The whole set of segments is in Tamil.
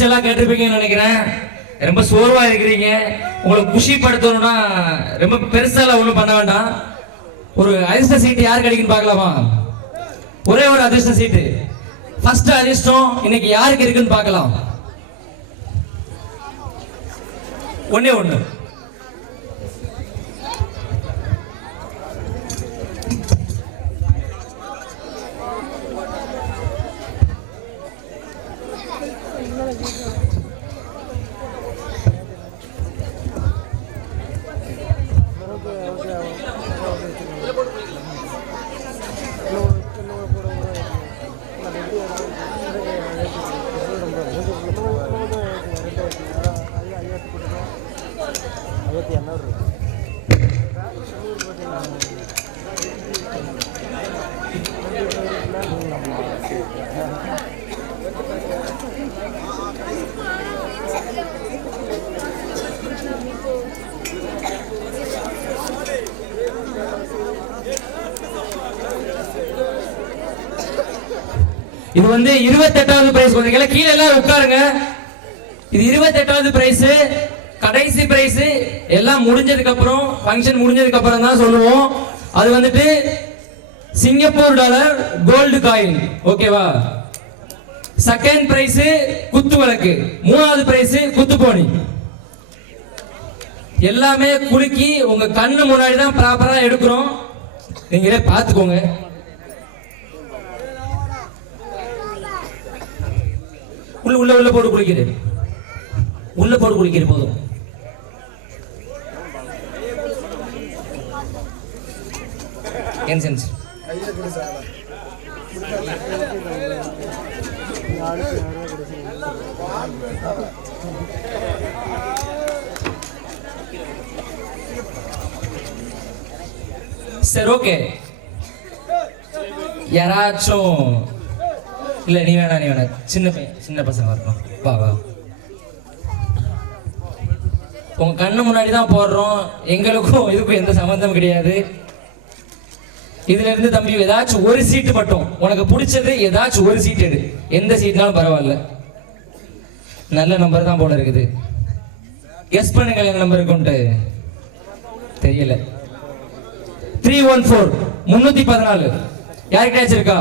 ஸ்பீச் எல்லாம் கேட்டிருப்பீங்கன்னு நினைக்கிறேன். ரொம்ப சோர்வா இருக்கிறீங்க. உங்களுக்கு குஷிப்படுத்தணும்னா ரொம்ப பெருசாலாம் ஒன்றும் பண்ண வேண்டாம். ஒரு அதிர்ஷ்ட சீட்டு யார் கிடைக்குன்னு பார்க்கலாமா? ஒரே ஒரு அதிர்ஷ்ட சீட்டு ஃபர்ஸ்ட் அதிர்ஷ்டம் இன்னைக்கு யாருக்கு இருக்குன்னு பார்க்கலாம். ஒன்னே ஒன்று இது வந்து இருபத்தெட்டாவது பிரைஸ் கொடுத்தீங்களா கீழே எல்லாம் உட்காருங்க. இது இருபத்தெட்டாவது பிரைஸ் கடைசி பிரைஸ் எல்லாம் முடிஞ்சதுக்கு அப்புறம் ஃபங்க்ஷன் முடிஞ்சதுக்கு அப்புறம் தான் சொல்லுவோம். அது வந்துட்டு சிங்கப்பூர் டாலர் கோல்டு காயின் ஓகேவா செகண்ட் பிரைஸ் குத்து விளக்கு மூணாவது பிரைஸ் குத்து போனி. எல்லாமே குலுக்கி உங்க கண்ணு முன்னாடி தான் ப்ராப்பரா எடுக்கிறோம். நீங்களே பார்த்துக்கோங்க. உள்ள உள்ள உள்ள போட்டு குளிக்கிறது உள்ள போட்டு குளிக்கிறது போதும். ஏன் சென்ஸ் சரி ஓகே யாராச்சும் இல்ல நீ வேணா நீ வேணா. சின்ன பையன் சின்ன பசங்க வரணும் வா வா. உங்க கண்ணு முன்னாடி தான் போடுறோம். எங்களுக்கும் இதுக்கும் எந்த சம்மந்தம் கிடையாது. இதுல இருந்து தம்பி ஏதாச்சும் ஒரு சீட்டு மட்டும். உனக்கு பிடிச்சது ஏதாச்சும் ஒரு சீட் எடு. எந்த சீட்னாலும் பரவாயில்ல. நல்ல நம்பர் தான் போல இருக்குது. கெஸ் பண்ணுங்க என் நம்பர் கொண்டு. தெரியல. த்ரீ ஒன் ஃபோர் முன்னூத்தி பதினாலு. யாருக்கிட்டாச்சும் இருக்கா?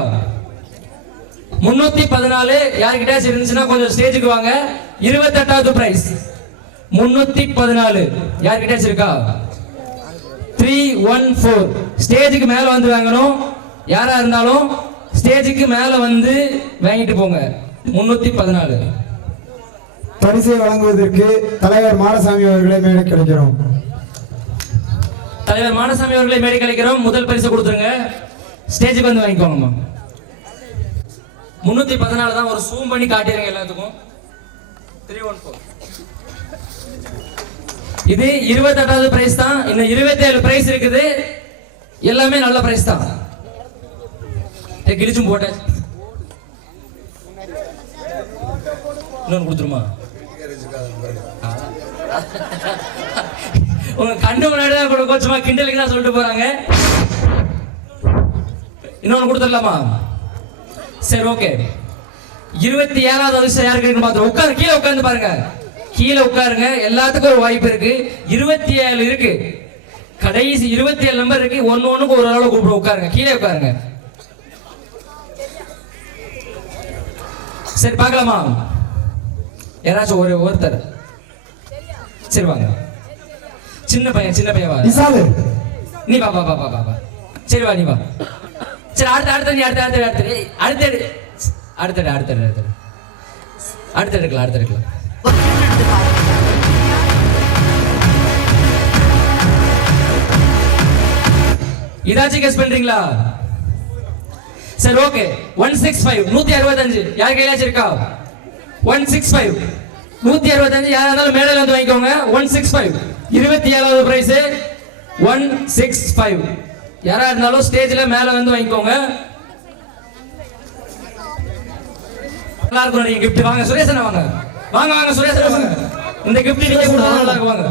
முன்னூத்தி பதினாலு யாருக்கிட்டாச்சும் இருந்துச்சுன்னா கொஞ்சம் ஸ்டேஜுக்கு வாங்க. இருபத்தெட்டாவது பிரைஸ் முன்னூத்தி பதினாலு. யாருக்கிட்டாச்சும் இருக்கா? த்ரீ ஒன் ஃபோர் ஸ்டேஜுக்கு மேல வந்து வாங்கணும். யாரா இருந்தாலும் ஸ்டேஜுக்கு மேல வந்து வாங்கிட்டு போங்க. முன்னூத்தி பதினாலு. பரிசை வழங்குவதற்கு தலைவர் மாடசாமி அவர்களை மேடை கிடைக்கிறோம் தலைவர் மானசாமி அவர்களை மேடை கலைக்கிறோம். முதல் பரிசு கொடுத்துருங்க. ஸ்டேஜுக்கு வந்து வாங்கிக்கோங்கம்மா. முன்னூத்தி பதினாலு தான் ஒரு சூம் பண்ணி காட்டிடுங்க எல்லாத்துக்கும். த்ரீ ஒன் ஃபோர் இது இருபத்தெட்டாவது பிரைஸ் தான். இன்னும் இருபத்தி ஏழு பிரைஸ் இருக்குது. எல்லாமே நல்ல பிரைஸ் தான். ஏய், கிழிச்சும் போட்டேன் இன்னொன்று கொடுத்துருமா? உங்க கண்ணு முன்னாடி தான் கொடுக்கும் சும்மா கிண்டலுக்கு தான் சொல்லிட்டு போறாங்க. இன்னொன்று கொடுத்துடலாமா? சரி ஓகே இருபத்தி ஏழாவது வருஷம் யாருக்கு இருக்குன்னு பார்த்து உட்காரு கீழே உட்காந்து பாருங்க. கீழே உட்காருங்க. எல்லாத்துக்கும் ஒரு வாய்ப்பு இருக்கு. இருபத்தி ஏழு இருக்கு. கடைசி இருபத்தி ஏழு நம்பர் இருக்கு ஒன்னு ஒண்ணுக்கு ஒரு அளவு கூப்பிட உட்காருங்க கீழே உட்காருங்க சரி பார்க்கலாமா யாராச்சும் ஒரு ஒருத்தர் சரி வாங்க சின்ன பையன் சின்ன பையன் வா நீ வா வா வா வா சரி வா நீ வா சரி அடுத்த அடுத்த நீ அடுத்த அடுத்த அடுத்த அடுத்த அடுத்த அடுத்த அடுத்த எடுக்கலாம் அடுத்த எடுக்கலாம் இதாச்சும் கெஸ் பண்றீங்களா? சரி ஓகே ஒன் சிக்ஸ் ஃபைவ் நூத்தி அறுபத்தஞ்சு. யார் கையிலாச்சும் இருக்கா ஒன் சிக்ஸ் ஃபைவ் நூத்தி அறுபத்தஞ்சு. யாரா இருந்தாலும் மேடல் வந்து வாங்கிக்கோங்க. ஒன் சிக்ஸ் ஃபைவ் இருபத்தி ஏழாவது பிரைஸ் ஒன் சிக்ஸ் ஃபைவ் யாரா இருந்தாலும் ஸ்டேஜ்ல மேல வந்து வாங்கிக்கோங்க. நல்லா இருக்கும் நீங்க கிஃப்ட் வாங்க. சுரேசன் வாங்க. வாங்க வாங்க. சுரேசன் வாங்க. இந்த கிஃப்ட் நீங்க கொடுத்தா நல்லா இருக்கும். வாங்க.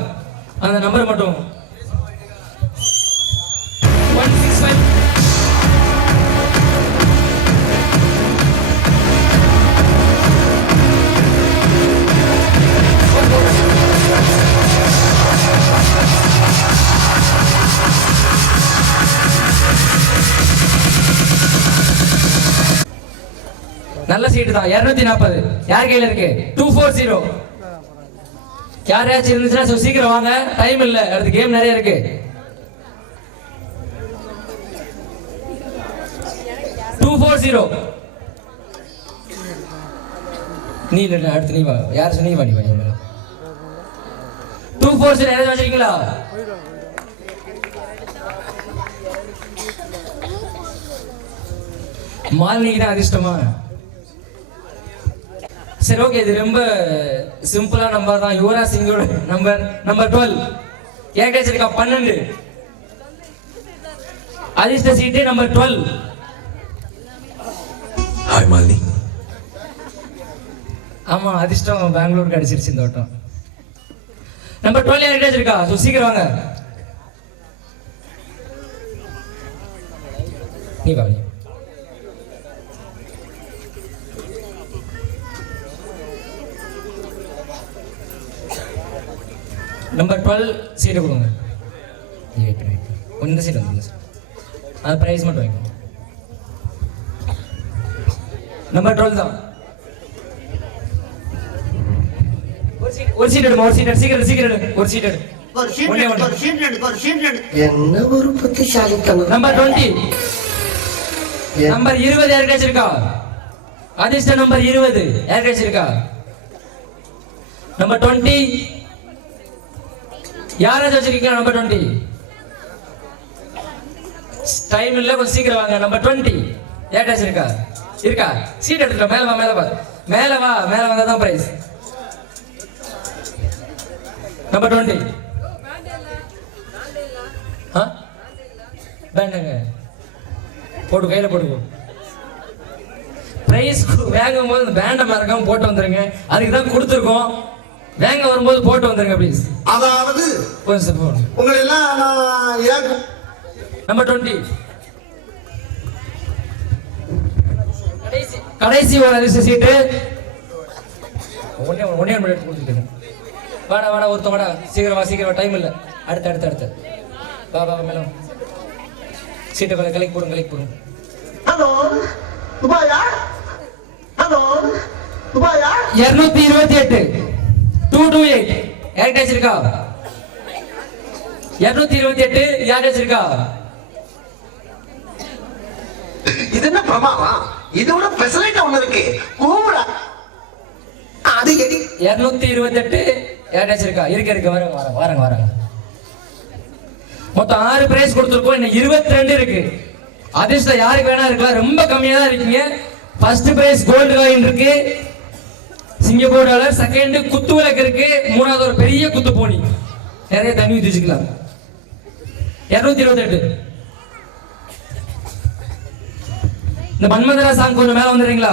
அந்த நம்பர் மட்டும். சீட்டு தான் இருநூத்தி நாற்பது யார் கையில இருக்கு? டூ ஃபோர் ஜீரோ யாரையாச்சும் இருந்துச்சுன்னா சீக்கிரம் வாங்க. டைம் இல்ல. அடுத்து கேம் நிறைய இருக்கு. டூ ஃபோர் ஜீரோ நீ இல்லை அடுத்து நீ வா. யார் சொன்னீ வா நீ வா டூ ஃபோர் ஜீரோ யாராவது வச்சிருக்கீங்களா? மாலினிக்கு தான் அதிர்ஷ்டமா? சரி ஓகே இது ரொம்ப சிம்பிளா நம்பர் தான். யுவராஜ் சிங்கோட நம்பர் நம்பர் டுவெல் ஏன் கிடைச்சிருக்கா பன்னெண்டு. அதிர்ஷ்ட சீட்டு நம்பர் டுவெல் ஹாய் மாலினி ஆமா அதிர்ஷ்டம் பெங்களூர் கிடைச்சிருச்சு இந்த வட்டம். நம்பர் டுவெல் யார் கிடைச்சிருக்கா ஸோ சீக்கிரம் வாங்க. நீ வா. நம்பர் டுவெல் சீட்டை கொடுங்க. இந்த சீட் வந்து இந்த சீட் அது ப்ரைஸ் மட்டும் வாங்கிக்கோ நம்பர் டுவெல் தான். ஒரு சீட் ஒரு சீட் எடுமா? ஒரு சீட் எடு. சீக்கிரம் சீக்கிரம் எடு. ஒரு சீட் எடு. ஒரு சீட் ஒண்ணே எடுக்கு, ஒண்ணு. ஒரு சீட் எடுக்கு, ஒரு சீட் எடுக்கு. என்ன ஒரு புத்திசாலித்தனம். நம்பர் டுவெண்ட்டி நம்பர் இருபது யார் கிடைச்சிருக்கா அதிர்ஷ்ட நம்பர் இருபது. யார் கிடைச்சிருக்கா நம்பர் டுவெண்ட்டி யாராச்சும் வச்சிருக்கீங்க? நம்பர் டுவெண்ட்டி டைம் இல்ல கொஞ்சம் சீக்கிரம் வாங்க. நம்பர் டுவெண்ட்டி ஏட்டாச்சு இருக்கா இருக்கா? சீட் எடுத்துட்டோம் மேல வா மேல வா. மேல வா. மேல வந்தா தான் பிரைஸ் நம்பர் டுவெண்ட்டி ஆ? வேண்டாங்க. போட்டு கையில போட்டுக்கோ பிரைஸ் வாங்கும் போது பேண்டை மறக்காம போட்டு வந்துருங்க. அதுக்கு தான் கொடுத்துருக்கோம். வேங்க வரும்போது போட்டு வந்துருங்க ப்ளீஸ் அதாவது கொஞ்சம் போடுங்க. உங்களை எல்லாம் நான் ஏன் நம்பர் டுவெண்ட்டி கடைசி ஒரு அதிர்ஷ்ட சீட்டு. ஒன்னே ஒன்னே ஒன்று எடுத்து வாடா வாடா ஒருத்தன் வாடா. சீக்கிரம் வா சீக்கிரம். டைம் இல்லை. அடுத்து அடுத்து அடுத்து. வா வா வா. சீட்டை கொலை கலைக்கு போடுங்க கலைக்கு போடுங்க. ஹலோ துபாயா? ஹலோ துபாயா? இருநூத்தி இருபத்தி எட்டு. டூ டூ எயிட் யார் கிடைச்சிருக்கா இருநூத்தி இருபத்தி எட்டு. யார் கிடைச்சிருக்கா இது என்ன பிரமாவம் இதோட பெசலைட் ஒண்ணு இருக்கு. கூவுடா. அது எடி. இருநூத்தி இருபத்தி எட்டு. யார் கிடைச்சிருக்கா இருக்க இருக்க. வரங்க வரங்க வரங்க வரங்க மொத்தம் ஆறு பிரைஸ் கொடுத்துருக்கோம். இன்னும் இருபத்தி ரெண்டு இருக்கு. அதிர்ஷ்டம் யாருக்கு வேணா இருக்கலாம். ரொம்ப கம்மியா தான் இருக்கீங்க. ஃபர்ஸ்ட் பிரைஸ் கோல்டு காயின் இருக்கு. சிங்கப்பூர் டாலர் செகண்ட் குத்து விளக்கு இருக்கு மூணாவது ஒரு பெரிய குத்து போனி. நிறைய தண்ணி ஊத்தி வச்சுக்கலாம். இருநூத்தி இருபத்தி எட்டு இந்த மன்மதரா சாங் கொஞ்சம் மேல வந்துடுறீங்களா?